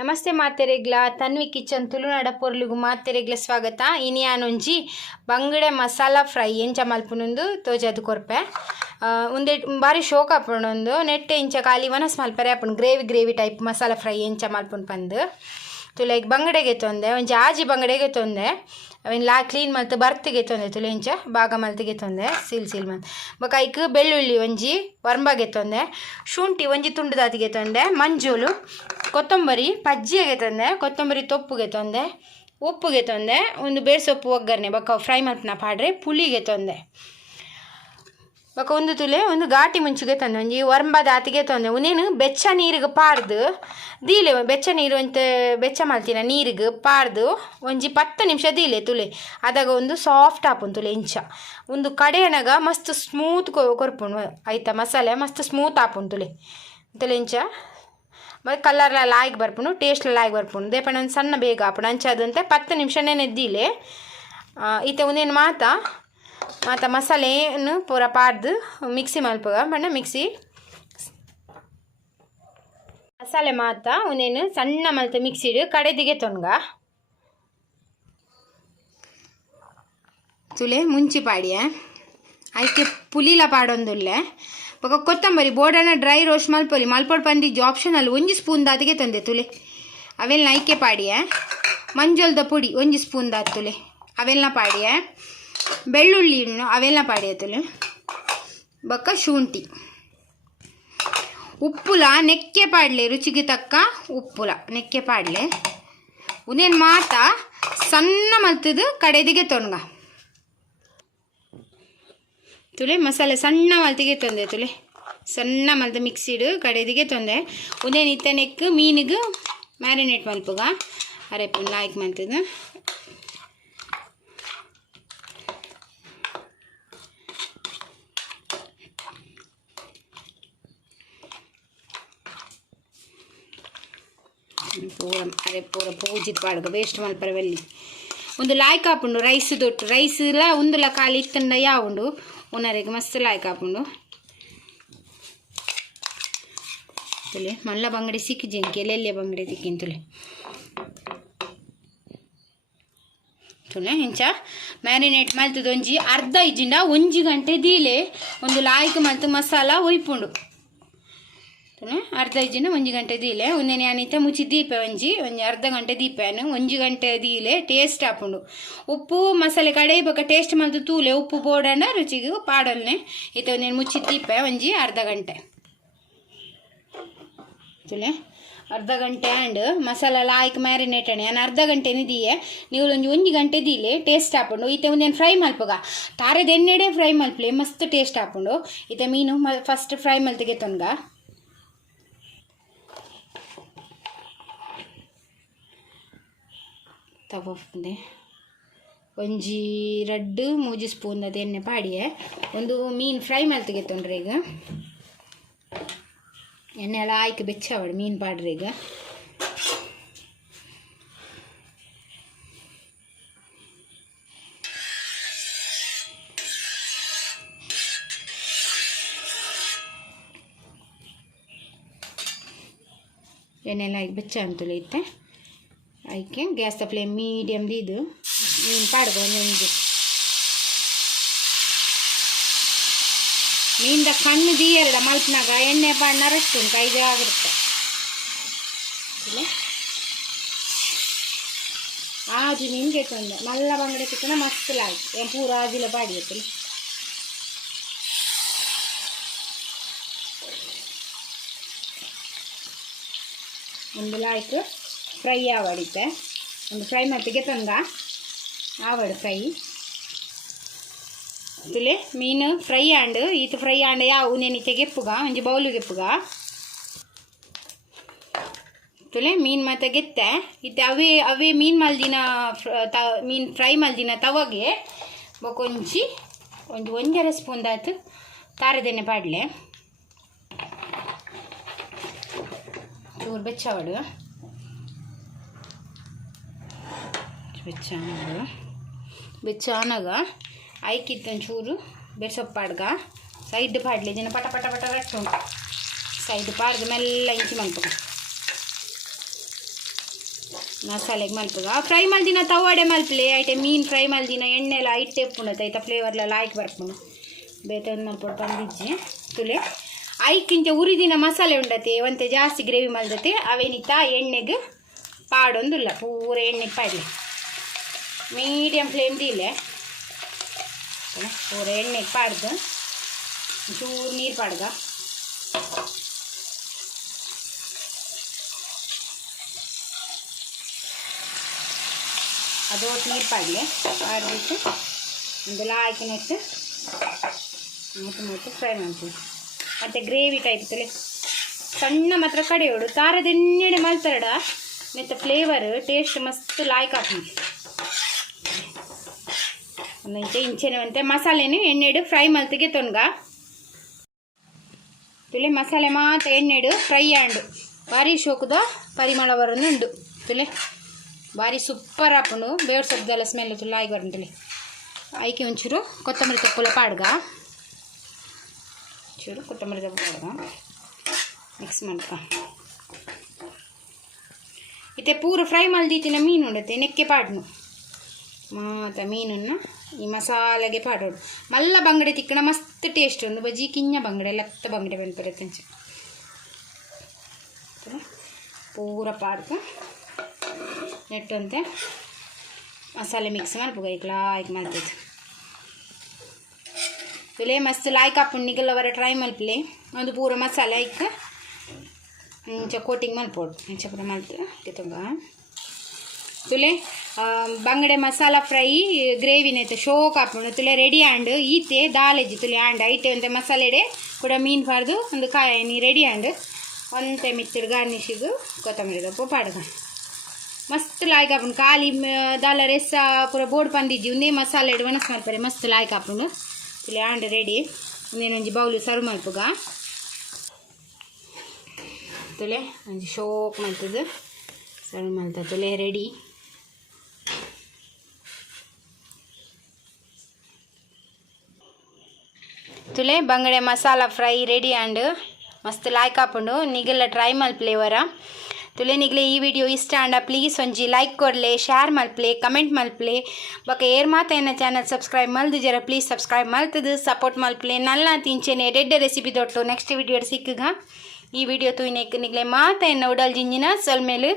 ನಮಸ್ತೆ ಮಾತೆರೆಗ್ಲ ತನ್ವಿ ಕಿಚನ್ ತುಳುನಾಡ ಪೊರ್ಲುಗು ಮಾತೆರೆಗ್ಲ ಸ್ವಾಗತ. ಇನಿ ಯಾನೊಂಜಿ ಬಂಗಡೆ ಮಸಾಲ ಫ್ರೈ ಎಂಚ ಮಲ್ಪುನೊಂದು ತೋಜದು ಕೊರ್ಪೆ. ಒಂದೇ ಬಾರಿ ಶೋಕ ಆಪುಂಡು ನೆಟ್ಟೆ ಇಂಚ ಖಾಲಿ ವನಸ್ ಮಲ್ಪರೆ ಆಪುಂಡು ಗ್ರೇವಿ ಟೈಪ್ ಮಸಾಲ ಫ್ರೈ ಎಂಚ ಮಲ್ಪುಂಡು ಪಂದು ತುಲೆಗ್ ಬಂಗಡೆಗೆ ತೊಂದೆ ಒಂಜಿ ಆಜಿ ಬಂಗಡೆಗೆ ತೊಂದೆ ಅವೇನು ಕ್ಲೀನ್ ಮಲ್ತು ಬರ್ತಿಗೆ ತೊಂದೆ ತುಲೆ ಇಂಚ ಭಾಗ ಮಲ್ತಿಗೆ ತೊಂದೆ ಸೀಲ್ ಮಲ್ತು ಬೊಕ ಐಕ್ ಬೆಳ್ಳುಳ್ಳಿ ಒಂಜಿ ವರ್ಂಬಗೆ ತೊಂದೆ ಶುಂಠಿ ಒಂಜಿ ತುಂಡು ದಾತಿಗೆ ತೊಂದೆ ಮಂಜೂಲು ಕೊತ್ತಂಬರಿ ಪಜ್ಜಿಗೆ ತೊಂದೆ ಕೊತ್ತಂಬರಿ ತೊಪ್ಪುಗೆ ತೊಂದೆ ಉಪ್ಪುಗೆ ತೊಂದೆ ಒಂದು ಬೇಳೆ ಸೊಪ್ಪು ಒಗ್ಗರಣೆ ಬೊಕ ಫ್ರೈ ಮಲ್ಪನ ಪಾಡ್ರೆ ಪುಳಿಗೆ ತೊಂದೆ ಬೊಕ ಒಂದು ತುಲೆ ಒಂದು ಘಾಟಿ ಮುಂಚಿಗೆ ತಂದೆ ಒಂಜಿ ವರ್ಂಬ ದಾತಿಗೆ ತೊಂದೆ ಉನೇನು ಬೆಚ್ಚ ನೀರಿಗೆ ಪಾರ್ದು ದೀಲೆ ಬೆಚ್ಚ ನೀರು ಅಂತ ಬೆಚ್ಚ ಮಲ್ತಿನ ನೀರಿಗೆ ಪಾರ್ದು ಒಂಜಿ 10 ನಿಮಿಷ ದೀಲೆ ತುಲೆ ಅದಾಗ ಒಂದು ಸಾಫ್ಟ್ ಆಪುಂಡು ತುಲೆ ಇಂಚ ಒಂದು ಕಡೆಯನಾಗ ಮಸ್ತ್ ಸ್ಮೂತ್ ಕೊರ್ಪುಂಡು ಆಯ್ತಾ ಮಸಾಲೆ ಮಸ್ತ್ ಸ್ಮೂತ್ ಆಪುಂಡು ತುಲೆ ಇಂಚ ಮತ್ತು ಕಲರ್ಲ ಲಾಯ್ಕ್ ಬರ್ಪುಂಡು ಟೇಸ್ಟ್ಲ ಲಾಯ್ಕ್ ಬರ್ಪುಂಡು ದೇಪಣ್ಣ ಒಂದು ಸಣ್ಣ ಬೇಗ ಆಪುಂಡು ಅಂಚದಂತೆ 10 ನಿಮಿಷನೇ ನೆದ್ದೀಲೆ ಈತ ಒಂದೇನು ಮಾತ ಮಸಾಲೆಯನ್ನು ಪೂರ ಪಾಡ್ದು ಮಿಕ್ಸಿ ಮಲ್ಪಗ ಬಣ್ಣ ಮಿಕ್ಸಿ ಮಸಾಲೆ ಮಾತ ಒಂದೇನು ಸಣ್ಣ ಮಲ್ತು ಮಿಕ್ಸಿಡು ಕಡೆದಿಗೆ ತೊನ್ಗ ತುಲೆ ಮುಂಚಿ ಪಾಡಿಯ ಆಯ್ಕೆ ಪುಲಿಲ ಪಾಡೊಂದುಲ್ಲೆ ಬೊಕ ಕೊತ್ತಂಬರಿ ಬೋಡನ ಡ್ರೈ ರೋಸ್ಟ್ ಮಲ್ಪೊಡು ಪಂದಿಜ್ಜು ಆಪ್ಷನಲ್ 1 ಸ್ಪೂನ್ ದಾತಿಗೆ ತೊಂದೆ ತುಲೆ ಅವೆಲ್ಲ ಐಕೆ ಪಾಡಿಯ ಮಂಜೊಲ್ದ ಪುಡಿ 1 ಸ್ಪೂನ್ ದಾತ್ ತುಲೆ ಅವೆಲ್ಲ ಪಾಡಿಯ ಬೆಳ್ಳುಳ್ಳಿ ಹಣ್ಣು ಅವೆಲ್ಲ ಪಾಡಿಯ ತುಲೆ ಬೊಕ ಶುಂಠಿ ಉಪ್ಪುಲ ನೆಕ್ಕೆ ಪಾಡ್ಲೆ ರುಚಿಗೆ ತಕ್ಕ ಉಪ್ಪುಲ ನೆಕ್ಕೆ ಪಾಡ್ಲೆ ಉನೇನು ಮಾತ ಸಣ್ಣ ಮಲ್ತದು ಕಡೆದಿಗೆ ತೊನ್ಗ ತುಲೆ ಮಸಾಲೆ ಸಣ್ಣ ಮಲ್ತಿಗೆ ತೊಂದೆ ತುಲೆ ಸಣ್ಣ ಮಲ್ತು ಮಿಕ್ಸಿಡು ಕಡೆದಿಗೆ ತೊಂದೆ ಉನೇನು ಇತ್ತನೆಕ್ ಮೀನಿಗೆ ಮ್ಯಾರಿನೇಟ್ ಮಲ್ಪುಗ ಅರೆಪು ಲಾಯ್ಕ್ ಮಲ್ತದು ಪೂರ ಪೂಜಿದ ಪಾಡ್ಗ ವೇಸ್ಟ್ ಮಲ್ಪರೆ ಬೆಲ್ಲಿ ಒಂದು ಲಾಯ್ಕ್ ಆಪುಂಡು ರೈಸ್ ದೊಟ್ಟು ರೈಸ್ಲ ಒಂದುಲ ಖಾಲಿ ಇತ್ತಂಡ ಯಾವುಂಡು ಉನರೆಗೆ ಮಸ್ತ್ ಲಾಯ್ಕ್ ಆಪುಂಡು ತುಲೆ ಮಲ್ಲ ಬಂಗಡಿ ಸಿಕ್ಕಿ ಜಂಕಿ ಎಲ್ಲೆಲ್ಲೆ ಬಂಗಡಿ ತಿಕ್ಕಿನ ತುಲೆ ಇಂಚ ಮ್ಯಾರಿನೇಟ್ ಮಲ್ತದ ಒಂಜಿ ಅರ್ಧ ಇಜ್ಜಿಂಡ 1 ಗಂಟೆ ದೀಲೆ ಒಂದು ಲಾಯ್ಕ್ ಮಲ್ತು ಮಸಾಲ ಒಯ್ಪುಂಡು ಅರ್ಧ ಇಜ್ಜಿನ 1 ಗಂಟೆ ದೀಲೆ ಒಂದೇನು ಯಾನಿತ್ತ ಮುಚ್ಚಿ ದೀಪೆ ಒಂಜಿ ಅರ್ಧ ಗಂಟೆ ದೀಪೆನು 1 ಗಂಟೆ ದೀಲೆ ಟೇಸ್ಟ್ ಆಪುಂಡು ಉಪ್ಪು ಮಸಾಲೆ ಕಡೆ ಬೊಕ ಟೇಸ್ಟ್ ಮಲ್ತು ತೂಲೆ ಉಪ್ಪು ಬೋಡಂಡ ರುಚಿಗೆ ಪಾಡಲ್ನೆ ಇತ್ತ ಒಂದೇನು ಮುಚ್ಚಿ ದೀಪೆ ಒಂಜಿ ಅರ್ಧ ಗಂಟೆ ತುಲೆ ಅರ್ಧ ಗಂಟೆ ಆ್ಯಂಡ್ ಮಸಾಲ ಲಾಯ್ಕ್ ಮ್ಯಾರಿನೇಟ್ ಅಣೆ ನಾನು ಅರ್ಧ ಗಂಟೆ ನಿದಿಯೆ ನೀವು ಒಂಜಿ 1 ಗಂಟೆ ದೀಲೆ ಟೇಸ್ಟ್ ಆಪುಂಡು ಈತ ಒಂದೇನು ಫ್ರೈ ಮಲ್ಪಗ ತಾರೆದ ಎಣ್ಣೆಡೆ ಫ್ರೈ ಮಲ್ಪಲೆ ಮಸ್ತ್ ಟೇಸ್ಟ್ ಆಪುಂಡು ಈತ ಮೀನು ಫಸ್ಟ್ ಫ್ರೈ ಮಲ್ತಿಗೆ ತೊನ್ಗ ತಗೋದೆ ಒಂಜಿ 2-3 ಸ್ಪೂನ್ ಅದು ಎಣ್ಣೆ ಪಾಡಿಯೆ ಒಂದು ಮೀನು ಫ್ರೈ ಮಲ್ತಿಗೆ ತೊಂಡ್ರೆ ಈಗ ಎಣ್ಣೆ ಎಲ್ಲ ಆಯ್ಕೆ ಬೆಚ್ಚವಡು ಮೀನು ಪಾಡ್ರೆ ಈಗ ಎಣ್ಣೆ ಎಲ್ಲ ಆಯ್ಕೆ ಬೆಚ್ಚ ಅಂತಲೇ ಇತ್ತೆ ಆಯ್ಕೆ ಗ್ಯಾಸ್ ಫ್ಲೇಮ್ ಮೀಡಿಯಮ್ ಇದು ಮೀನು ಪಾಡ್ಗ ಒಂದೊಂದು ಮೀನ್ದ ಕಣ್ಣು ದೀಯರಡ ಮಲ್ಪನಾಗ ಎಣ್ಣೆ ಪಾಡ್ನ ರಷ್ಟು ಉಂಟು 5 ಆಗಿರುತ್ತೆ ಆಜು ಮೀನಿಗೆ ತೊಂದೆ ಮಲ್ಲ ಬಂಗಡೆ ಚಿಕ್ಕನ ಮಸ್ತ್ ಲಾಯ್ತು ಏನು ಪೂರ ಆಜಿಲ ಪಾಡಿಯತ್ತಲ್ಲ ಒಂದು ಲಾಯ್ಕ್ ಫ್ರೈ ಆವಡಿತ್ತೆ ಒಂದು ಫ್ರೈ ಮತ್ತಿಗೆ ತಂದ ಆವಡು ಫ್ರೈ ತುಲೆ ಮೀನು ಫ್ರೈ ಆಂಡ್ ಈತ ಫ್ರೈ ಆಂಡ್ ಯಾವ ನೆನಿತೆ ಗೆಪ್ಪುಗ ಒಂಜಿ ಬೌಲು ಗೆಪ್ಪುಗ ತುಲೆ ಮೀನು ಮತ್ತೆ ಗೆತ್ತೆ ಇತ್ತೆ ಅವೇ ಮೀನು ಮಲ್ದಿನ ಮೀನು ಫ್ರೈ ಮಲ್ದಿನ ತವಗೆ ಬೊಕೊಂಜಿ ಒಂದು 1.5 ಸ್ಪೂನ್ ದಾತು ತಾರದೆಣ್ಣೆ ಪಾಡ್ಲೆ ಚೂರು ಬೆಚ್ಚವಡು ಬೆಚ್ಚಾನಾಗ ಐಕಿತ್ತೊಂಚೂರು ಬೆಸೊಪ್ಪಾಡ್ಗ ಸೈಡ್ ಪಾಡ್ಲೆ ದಿನ ಪಟ ಪಟ ಪಟ ರಟ್ಟು ಉಂಟು ಸೈಡ್ ಪಾಡ್ದು ಮೆಲ್ಲ ಇಂಚಿ ಮಲ್ಪಗ ಮಸಾಲೆಗೆ ಮಲ್ಪಗ ಫ್ರೈ ಮಲ್ದಿನ ತವಾಡೆ ಮಲ್ಪಲೆ ಐಟೆ ಮೀನು ಫ್ರೈ ಮಲ್ದಿನ ಎಣ್ಣೆಲ್ಲ ಐಟೆ ಉಪ್ಪುಂಡತ್ತೆ ಐತ ಫ್ಲೇವರ್ಲ ಲಾಯ್ಕ್ ಬರ್ಪುಂಡು ಬೇತೊಂದು ಮಲ್ಪೊಡು ಬಂದಿಜ್ಜಿ ತುಲೆ ಐಕ್ಕಿಂಚ ಉರಿದಿನ ಮಸಾಲೆ ಉಂಡತೆ ಒಂತೆ ಜಾಸ್ತಿ ಗ್ರೇವಿ ಮಲ್ದತೆ ಅವೇನಿತ್ತ ಎಣ್ಣೆಗೆ ಪಾಡೊಂದುಲ್ಲ ಪೂರ ಎಣ್ಣೆ ಪಾಡಲಿ ಮೀಡಿಯಮ್ ಫ್ಲೇಮ್ ದಿಲೆ ಪೂರ ಎಣ್ಣೆಗೆ ಪಾಡ್ದು ಚೂರು ನೀರು ಪಾಡ್ಗ ಅದು ನೀರು ಪಾಡಲೆ ಪಾಡ್ಬಿಟ್ಟು ಒಂದೆಲ್ಲ ಹಾಕಿನಟ್ಟು ಮತ್ತು ಫ್ರೈ ಮಾಡ್ತೀವಿ ಮತ್ತು ಗ್ರೇವಿ ಟೈಪ್ ತಲೆ ಸಣ್ಣ ಮಾತ್ರ ಕಡೆಯೋಡು ಖಾರದ ಎಣ್ಣೆ ಮಲ್ತಾರಡ ಮತ್ತು ಫ್ಲೇವರ್ ಟೇಸ್ಟ್ ಮಸ್ತ್ ಲಾಯ್ಕ್ ಹಾಕಿ ಒಂದಂಚೆ ಇಂಚೆನೆ ಅಂತೆ ಮಸಾಲೆನು ಎಣ್ಣೆಡು ಫ್ರೈ ಮಲ್ತಿಗೆ ತೊನ್ಗ ತುಲೆ ಮಸಾಲೆ ಮಾತ್ರ ಎಣ್ಣೆಡು ಫ್ರೈ ಆಂಡು ಭಾರಿ ಶೋಕದ ಪರಿಮಳ ಬರೋದು ತುಲೆ ಭಾರಿ ಸೂಪರ್ ಹಾಕೊಂಡು ಬೇವ್ರ ಸೊಪ್ಪದೆಲ್ಲ ಸ್ಮೆಲ್ ತುಲ್ಲ ಆಗಿ ಬರಂತಲೆ ಆಯ್ಕೆ ಒಂಚೂರು ಕೊತ್ತಂಬರಿ ತಪ್ಪುಲ ಪಾಡ್ಗ ಚೂರು ಕೊತ್ತಂಬರಿ ತಪ್ಪು ಪಾಡ್ಗ ಮಿಕ್ಸ್ ಮಾಡ್ಕ ಇತ್ತೆ ಪೂರ ಫ್ರೈ ಮಲ್ದಿತ್ತಿನ ಮೀನು ಉಂಡತ್ತೆ ನೆಕ್ಕೆ ಪಾಡ್ನು ಮಾತ ಮೀನನ್ನು ಈ ಮಸಾಲೆಗೆ ಪಾಡೋಡು ಮಲ್ಲ ಬಂಗಡೆ ತಿಕ್ಕಣ ಮಸ್ತ್ ಟೇಸ್ಟ್ ಒಂದು ಬಜ್ಜಿ ಕಿಂಜ ಬಂಗಡೆ ಲತ್ತ ಬಂಗಡೆ ಬಂದ್ಬರುತ್ತೆ ಅಂಚೆ ಪೂರ ಪಾಡ್ಕ ನೆಟ್ಟಂತೆ ಮಸಾಲೆ ಮಿಕ್ಸ್ ಮಾಡ್ಪುಗ ಈಗ ಲಾಯ್ಕ್ ಮಾಡ್ತೈತೆ ತುಲೆ ಮಸ್ತ್ ಲಾಯ್ಕ್ ಹಾಕೊಂಡು ನಿಗಲ್ಲವರ ಟ್ರೈ ಮಲ್ಪಲೆ ಒಂದು ಪೂರ ಮಸಾಲೆ ಐಕ ಇಂಚ ಕೋಟಿಂಗ್ ಮಲ್ಪೋಡು ಇಂಚ ಪೂರ ಮಲ್ತೆ ತುಂಬ ತುಲೆ ಬಂಗಡೆ ಮಸಾಲ ಫ್ರೈ ಗ್ರೇವಿನೈತೆ ಶೋಕ್ ಹಾಕೊಂಡು ತುಲೆ ರೆಡಿ ಆಂಡ್ ಈತೆ ದಾಲೆಜ್ಜಿ ತುಲೆ ಆಂಡ್ ಐತೆ ಒಂತೆ ಮಸಾಲೆಡೆ ಕೂಡ ಮೀನು ಪಾರ್ದು ಒಂದು ಕಾಯಿ ನೀ ರೆಡಿ ಆಂಡ್ ಒಂತೆ ಮಿತ್ತಡು ಗಾರ್ನಿಶಿಗೂ ಕೊತ್ತಂಬರಿ ಸೊಪ್ಪು ಪಾಡ್ಗ ಮಸ್ತ್ ಲಾಯ್ಕ್ ಹಾಕೊಂಡು ಖಾಲಿ ದಾಲ ರೆಸ್ಸ ಪೂರ ಬೋರ್ಡ್ ಪಂದಿಜ್ಜಿ ಒಂದೇ ಮಸಾಲೆ ಇಡು ಮನಸ್ಸು ಮಾಡ್ತಾರೆ ಮಸ್ತ್ ಲಾಯ್ಕ್ ಹಾಕೊಂಡು ತುಲೆ ಆಂಡ್ ರೆಡಿ ಒಂದೇನೊಂಜಿ ಬೌಲು ಸರ್ವ್ ಮಲ್ಪುಗ ತುಲೆ ಒಂಜಿ ಶೋಕ್ ಮಲ್ತದು ಸರ್ವ್ ಮಲ್ತ ತುಲೆ ರೆಡಿ ತುಲೆ ಬಂಗಡೆ ಮಸಾಲ ಫ್ರೈ ರೆಡಿ ಆಂಡ್ ಮಸ್ತ್ ಲಾಯ್ಕ್ ಹಾಕೊಂಡು ನಿಗೆಲ್ಲ ಟ್ರೈ ಮಲ್ಪ್ಲೇವರ ತುಲೆ ನಿಗಲೆ ಈ ವಿಡಿಯೋ ಇಷ್ಟ ಆಂಡ ಪ್ಲೀಸ್ ಒಂಜಿ ಲೈಕ್ ಕೊಡ್ಲೆ ಶೇರ್ ಮಲ್ಪ್ಲೆ ಕಮೆಂಟ್ ಮಲ್ಪ್ಲೆ ಬೊಕ ಏರ್ ಮಾತ ಎನ್ನ ಚಾನಲ್ ಸಬ್ಸ್ಕ್ರೈಬ್ ಮಲ್ದು ಜರ please subscribe ಮಲ್ತದು support ಮಲ್ಪ್ಲೆ Nalla ತಿಂಚೆನೆ ರೆಡ್ಡೆ recipe ದೊಟ್ಟು next video ಸಿಕ್ಕಗ ಈ ವಿಡಿಯೋ ತೂಯಿನೆಕ್ ನಿಗಲೆ ಮಾತ ಎನ್ನ ಉಡಲ್ ಜಿಂಜಿನ ಸೊಲ್ಮೇಲು